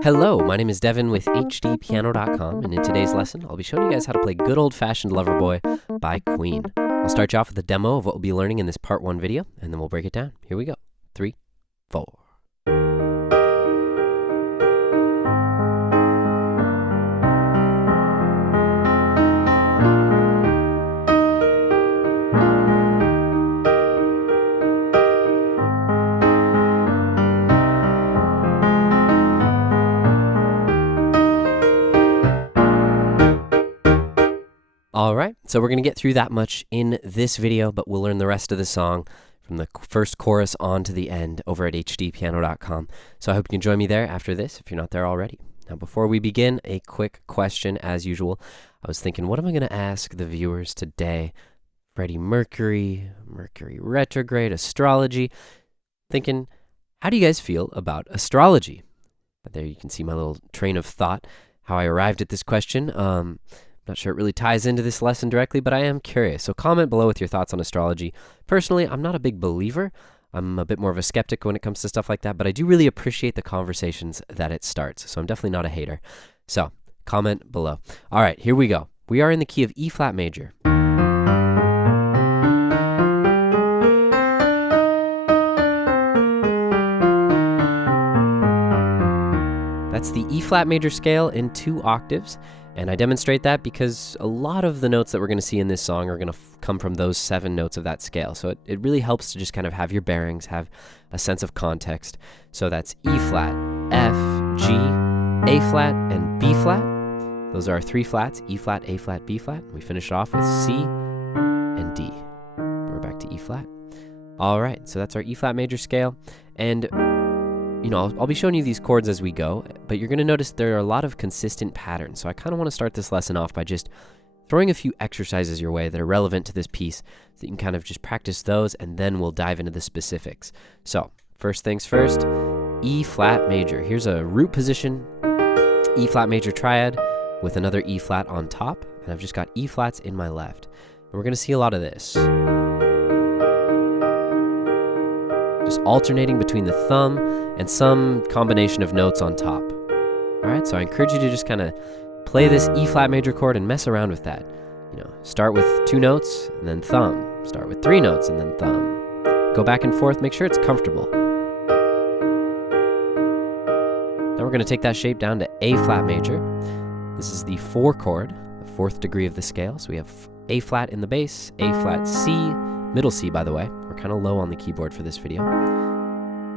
Hello, my name is Devin with HDpiano.com, and in today's lesson, I'll be showing you guys how to play Good Old-Fashioned Loverboy by Queen. I'll start you off with a demo of what we'll be learning in this part 1 video, and then we'll break it down. Here we go. 3, 4. Alright, so we're going to get through that much in this video, but we'll learn the rest of the song from the first chorus on to the end over at HDpiano.com. So I hope you can join me there after this if you're not there already. Now before we begin, a quick question as usual. I was thinking, what am I going to ask the viewers today? Freddie Mercury, Mercury retrograde, astrology. Thinking, how do you guys feel about astrology? There you can see my little train of thought, how I arrived at this question. Not sure it really ties into this lesson directly, but I am curious. So comment below with your thoughts on astrology. Personally, I'm not a big believer. I'm a bit more of a skeptic when it comes to stuff like that, but I do really appreciate the conversations that it starts. So I'm definitely not a hater. So comment below. All right, here we go. We are in the key of E flat major. That's the E flat major scale in 2 octaves. And I demonstrate that because a lot of the notes that we're going to see in this song are going to come from those 7 notes of that scale. So it really helps to just kind of have your bearings, have a sense of context. So that's E flat, F, G, A flat, and B flat. Those are our 3 flats, E flat, A flat, B flat. We finish it off with C and D. We're back to E flat. All right, so that's our E flat major scale. And you know, I'll be showing you these chords as we go, but you're going to notice there are a lot of consistent patterns. So I kind of want to start this lesson off by just throwing a few exercises your way that are relevant to this piece so you can kind of just practice those, and then we'll dive into the specifics. So first things first, E flat major. Here's a root position, E flat major triad with another E flat on top, and I've just got E flats in my left. And we're going to see a lot of this. Just alternating between the thumb and some combination of notes on top. All right, so I encourage you to just kind of play this E flat major chord and mess around with that. You know, start with 2 notes and then thumb. Start with 3 notes and then thumb. Go back and forth, make sure it's comfortable. Now we're going to take that shape down to A flat major. This is the 4 chord, the 4th degree of the scale. So we have A flat in the bass, A flat C, middle C by the way. We're kind of low on the keyboard for this video.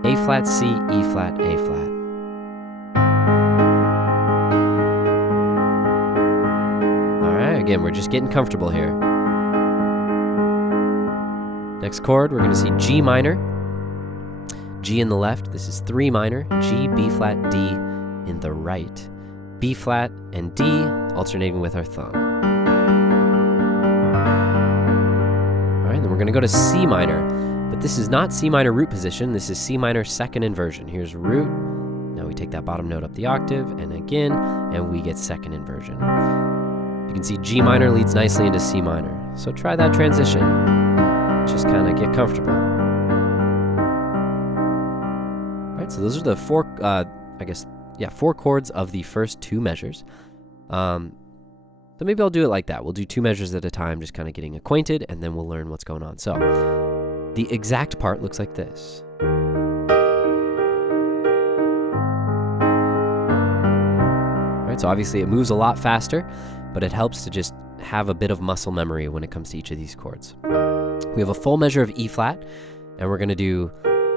A flat C, E flat, A flat. All right, again, we're just getting comfortable here. Next chord, we're going to see G minor. G in the left, this is 3 minor, G, B flat, D in the right. B flat and D alternating with our thumb. All right, then we're going to go to C minor. But this is not C minor root position, this is C minor 2nd inversion. Here's root, now we take that bottom note up the octave, and again, and we get 2nd inversion. You can see G minor leads nicely into C minor. So try that transition. Just kind of get comfortable. All right, so those are the 4, 4 chords of the first 2 measures. So maybe I'll do it like that. We'll do 2 measures at a time, just kind of getting acquainted, and then we'll learn what's going on. So the exact part looks like this. Right, so obviously it moves a lot faster, but it helps to just have a bit of muscle memory when it comes to each of these chords. We have a full measure of E flat, and we're going to do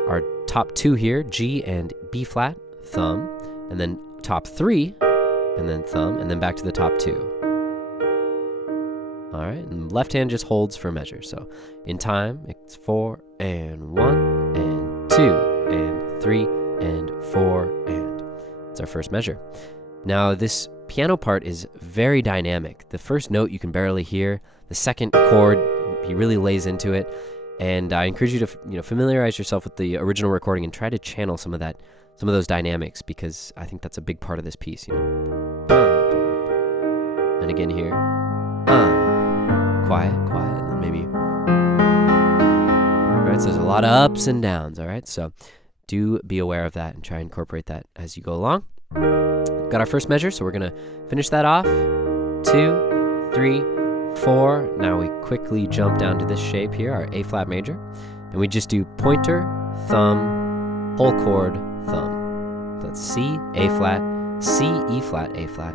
our top 2 here, G and B flat, thumb, and then top 3, and then thumb, and then back to the top 2. All right, and left hand just holds for measure. So in time, it's 4 and 1 and 2 and 3 and 4 and. It's our first measure. Now this piano part is very dynamic. The first note you can barely hear. The second chord, he really lays into it. And I encourage you to familiarize yourself with the original recording and try to channel some of those dynamics, because I think that's a big part of this piece. And again here. Quiet, and then maybe. All right, so there's a lot of ups and downs, all right? So do be aware of that and try and incorporate that as you go along. Got our first measure, so we're going to finish that off. 2, 3, 4. Now we quickly jump down to this shape here, our A flat major, and we just do pointer, thumb, whole chord, thumb. So that's C, A flat, C, E flat, A flat,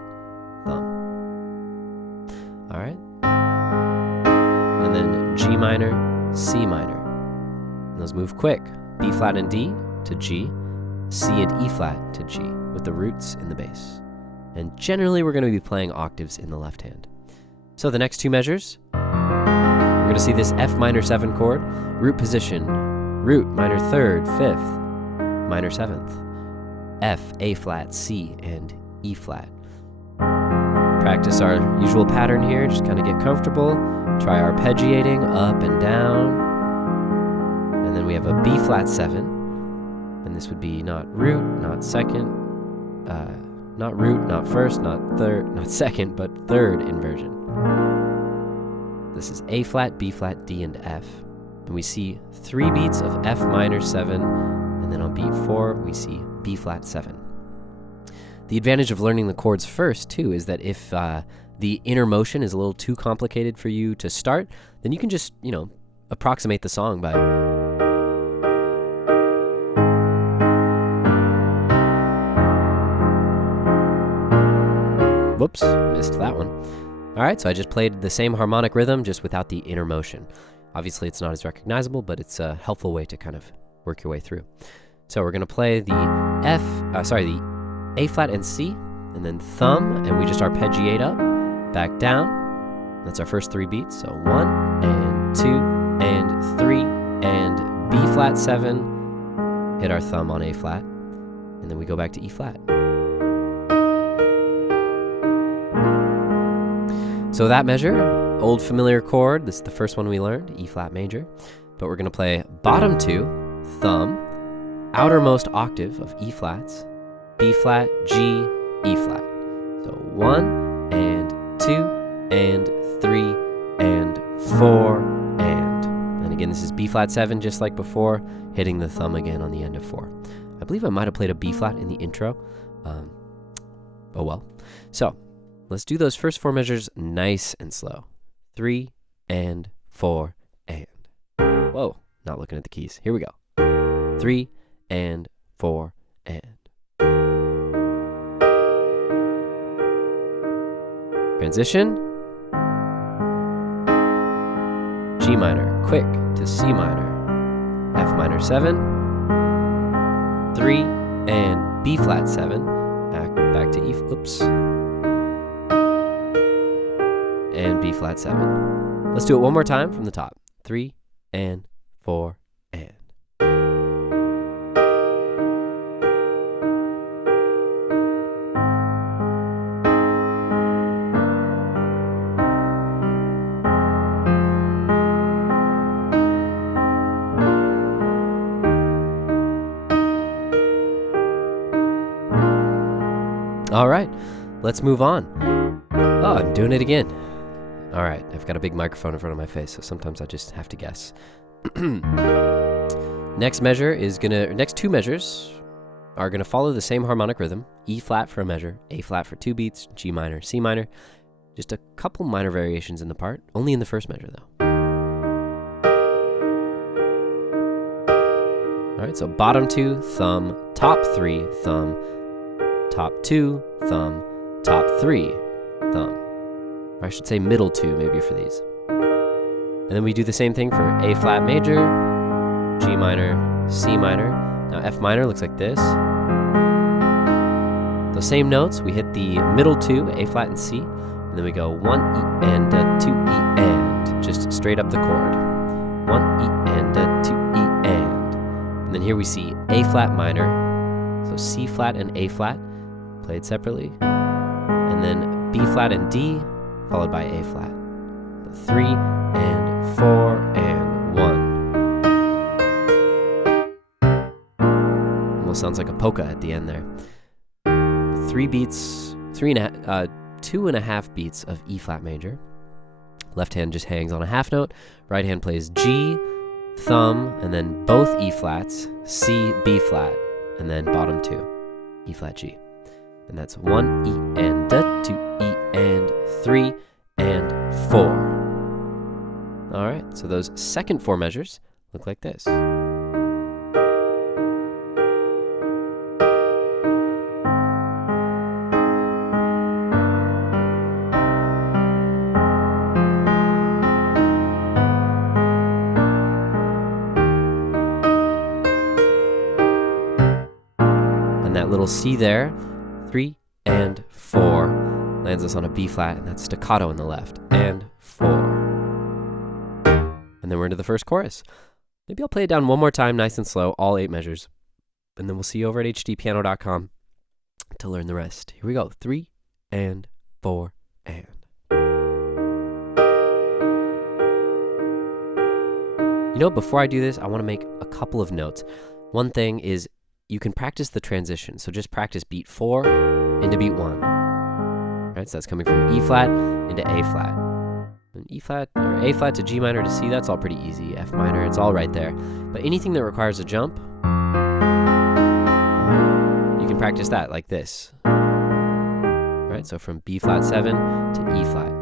thumb. All right. And then G minor, C minor. And those move quick. B flat and D to G, C and E flat to G, with the roots in the bass. And generally we're going to be playing octaves in the left hand. So the next two measures, we're going to see this F minor 7 chord, root position, root minor 3rd, 5th, minor 7th, F, A flat, C, and E flat. Practice our usual pattern here, just kind of get comfortable. Try arpeggiating up and down. And then we have a B flat 7, and this would be not root, not second, not root, not first, not third, not second, but third inversion. This is A flat, B flat, D, and F. And we see 3 beats of F minor 7, and then on beat 4, we see B flat 7. The advantage of learning the chords first, too, is that if the inner motion is a little too complicated for you to start, then you can just, approximate the song by... Whoops, missed that one. All right, so I just played the same harmonic rhythm, just without the inner motion. Obviously, it's not as recognizable, but it's a helpful way to kind of work your way through. So we're going to play the the A flat and C, and then thumb, and we just arpeggiate up, back down. That's our first 3 beats. So 1 and 2 and 3 and B flat 7. Hit our thumb on A flat, and then we go back to E flat. So that measure, old familiar chord, this is the first one we learned, E flat major, but we're going to play bottom 2, thumb, outermost octave of E flats, B flat, G, E flat. So 1 and 2 and 3 and 4 and again this is B flat 7 just like before, hitting the thumb again on the end of 4. I believe I might have played a B flat in the intro. Oh well. So let's do those first 4 measures nice and slow. 3 and 4 and. Whoa, not looking at the keys. Here we go. 3 and 4 and. Transition. G minor, quick to C minor. F minor 7. 3 and B flat 7. Back to E. Oops. And B flat 7. Let's do it one more time from the top. 3 and 4 and. All right, let's move on. Oh, I'm doing it again. All right, I've got a big microphone in front of my face, so sometimes I just have to guess. Next two measures are gonna follow the same harmonic rhythm. E flat for a measure, A flat for 2 beats, G minor, C minor. Just a couple minor variations in the part, only in the first measure though. All right, so bottom 2, thumb, top 3, thumb, top 2, thumb, top 3, thumb. Or I should say middle 2 maybe for these. And then we do the same thing for A flat major, G minor, C minor. Now F minor looks like this. Those same notes, we hit the middle 2, A flat and C, and then we go 1 E and 2 E and, just straight up the chord. 1 E and 2 E and then here we see A flat minor, so C flat and A flat, played separately, and then B flat and D, followed by A flat. So 3 and 4 and 1. Almost sounds like a polka at the end there. 3 beats, 2.5 beats of E flat major. Left hand just hangs on a half note. Right hand plays G, thumb, and then both E flats, C, B flat, and then bottom 2, E flat, G. And that's 1 E and D, 2 E and 3 and 4. All right, so those second 4 measures look like this. And that little C there, 3 and 4, lands us on a B flat, and that's staccato in the left, and 4. And then we're into the first chorus. Maybe I'll play it down one more time, nice and slow, all 8 measures. And then we'll see you over at HDpiano.com to learn the rest. Here we go, 3 and 4 and. You know, before I do this, I want to make a couple of notes. One thing is, you can practice the transition. So just practice beat 4 into beat 1. Right, so that's coming from E flat into A flat. And E flat or A flat to G minor to C, that's all pretty easy. F minor, it's all right there. But anything that requires a jump, you can practice that like this. Right, so from B flat 7 to E flat.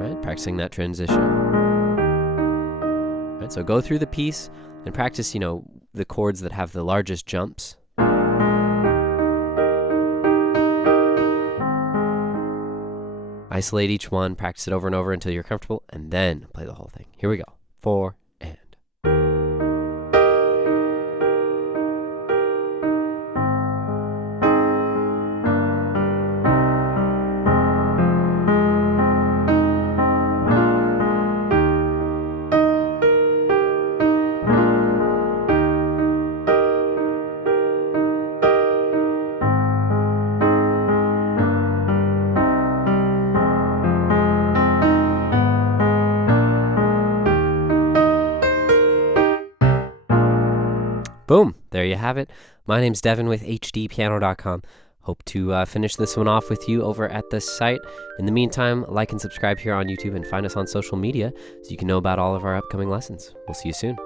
Right, practicing that transition. Right, so go through the piece and practice, you know, the chords that have the largest jumps. Isolate each one, practice it over and over until you're comfortable, and then play the whole thing. Here we go. 4 and. Boom, there you have it. My name's Devin with HDpiano.com. Hope to finish this one off with you over at the site. In the meantime, like and subscribe here on YouTube and find us on social media so you can know about all of our upcoming lessons. We'll see you soon.